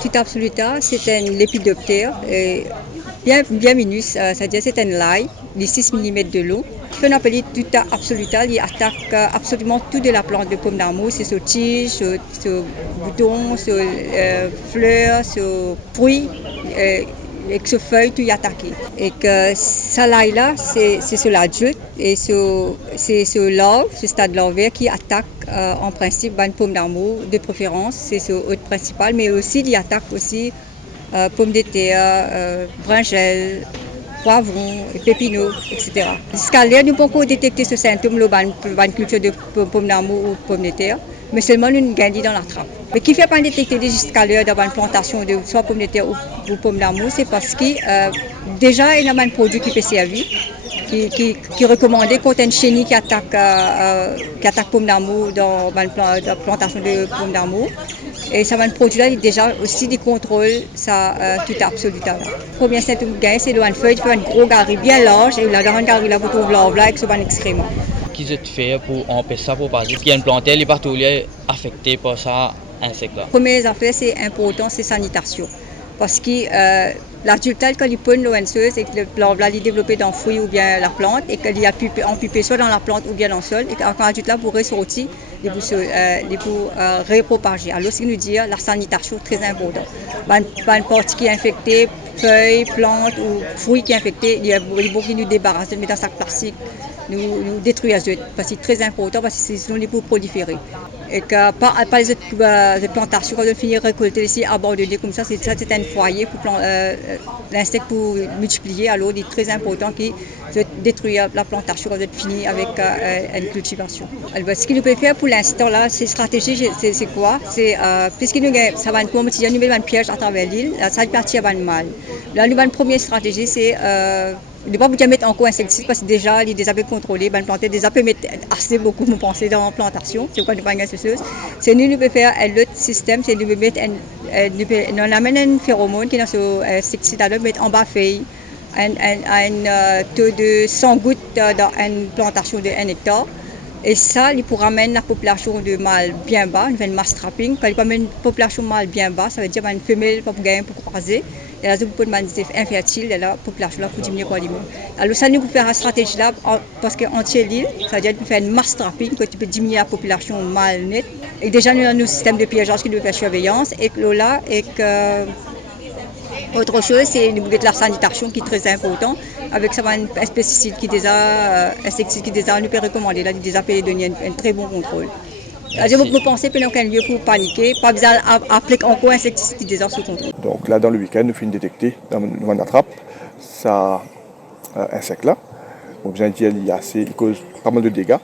Tuta absoluta, c'est un lépidoptère bien minus, c'est-à-dire c'est un laille de 6 mm de long. Ce qu'on appelle Tuta absoluta, il attaque absolument tout de la plante de pomme d'amour, c'est sur tige, sur bouton, sur fleurs, sur fruits. Avec ce feuille, tout y attaqué. Et que ça là, c'est sur l'adulte et c'est sur l'arbre, ce stade larvaire qui attaque en principe une pomme d'amour de préférence, c'est sur hôte principal, mais aussi il attaque aussi pommes de terre, brinjelles, poivrons, pépinots, etc. Jusqu'à là, nous pouvons détecter ce symptôme dans une culture de pommes d'amour ou pommes de terre, mais seulement nous gagnons dans la trappe. Mais qui ne fait pas détecter jusqu'à là dans une plantation de soit pommes de terre ou pommes d'amour, c'est parce que déjà il y a un produit qui peut servir, qui est recommandé contre une chenille qui attaque pommes d'amour dans une plantation de pommes d'amour. Et ça va un produit là, il déjà aussi des contrôles, ça tout absolument. Le premier symptôme gain, c'est une feuille qui fait un gros gari bien large et la grande gari là vous trouvez l'arbre là avec ce ban excrément. Qu'ils ont fait pour empêcher ça, pour passer. Qu'il y a une plante, elle est partout affectée par ça, insecte là. La première affaire, c'est important, c'est sanitation. Parce que l'adulte, quand il pone l'oenseuse et que l'arbre est développé dans le fruit ou bien la plante et qu'il y a pupé soit dans la plante ou bien dans le sol, et quand l'adulte là pourrait sortir, il pour repropager. Alors, ce qui nous dit la sanitation est très importante. Une partie qui est infectée, feuilles, plantes ou fruits qui sont infectés, il y a beaucoup qui nous débarrassent, de mettre dans un sac plastique, nous détruire les œufs. Parce que c'est très important parce que sinon, ils peuvent proliférer. Et que par les autres plantations, quand on finit de récolter ici, abandonner comme ça, c'est un foyer pour l'insecte pour multiplier. Alors, il est très important qu'il détruire la plantation quand on finit avec une cultivation. Alors, ce qu'il nous peut faire pour l'instant, là, ces stratégies, c'est quoi? C'est, puisque ça va nous mettre un piège à travers l'île, ça va partir à mal. Là, une première stratégie, c'est ne pas vous mettre encore insecticide parce que déjà, les abeilles contrôlées, ben, planter des abeilles mettent assez beaucoup, vous pensez, dans la plantation. C'est quoi, nous pas une chose. C'est nous pouvons faire un autre système, c'est nous mettre on amène un phéromone qui est dans ce insecticide, nous mettre en bas feuille, un taux de 100 gouttes dans une plantation de 1 hectare. Et ça, il pourra amener la population de mâles bien bas, une mass trapping. Quand il peut amener une population mâle bien bas, ça veut dire une femelle pour gagner, pour croiser. Et là, vous pouvez demander infertile, et la population là pour diminuer quoi l'immun. Alors ça, nous pouvons faire une stratégie là, parce qu'en l'île, ça veut dire qu'on fait une mass trapping, que tu peux diminuer la population mâle nette. Et déjà, nous avons nos systèmes de piégeage qui nous fait surveillance, et que là, et que autre chose, c'est la sanitation qui est très important. Avec ça, un pesticide qui déjà, insecticide qui déjà nous peut recommander, là, déjà peut donner un très bon contrôle. Vous pensez qu'il n'y a aucun lieu pour paniquer, pas besoin d'appliquer encore un insecticide qui déjà sous contrôle. Donc là, dans le week-end, nous finissons détecter dans la trappe, ça insecte là. Donc, bien dire, il cause pas mal de dégâts.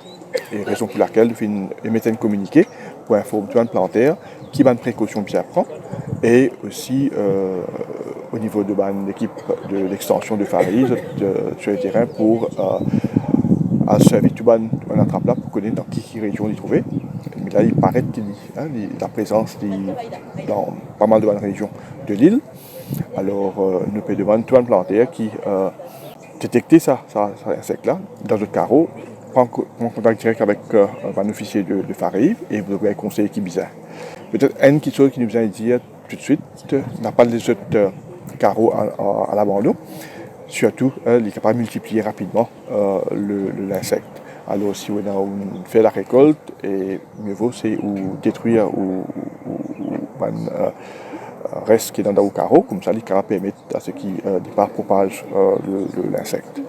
Et raison pour laquelle nous finissons émettre un communiqué pour informer tout un plantaire qui va une précaution bien prendre. Et aussi au niveau de l'équipe de l'extension de Faris sur le terrain pour servir tout un attrape là pour connaître dans quelle région il trouver. Mais là, il paraît qu'il y a la présence dans pas mal de régions de l'île. Alors, nous pouvons demander tout un plantaire qui détecter ça insecte là dans notre carreau, prendre en contact direct avec un officier de Faris et vous avez un conseiller qui est bizarre. Peut-être une chose qui nous vient de dire tout de suite, n'a pas les autres carreaux à l'abandon. Surtout, il est capable de multiplier rapidement l'insecte. Alors, si on fait la récolte, et mieux vaut c'est ou détruire ou reste qui est dans le carreau, comme ça, il est capable de permettre à ce qui départ propage l'insecte.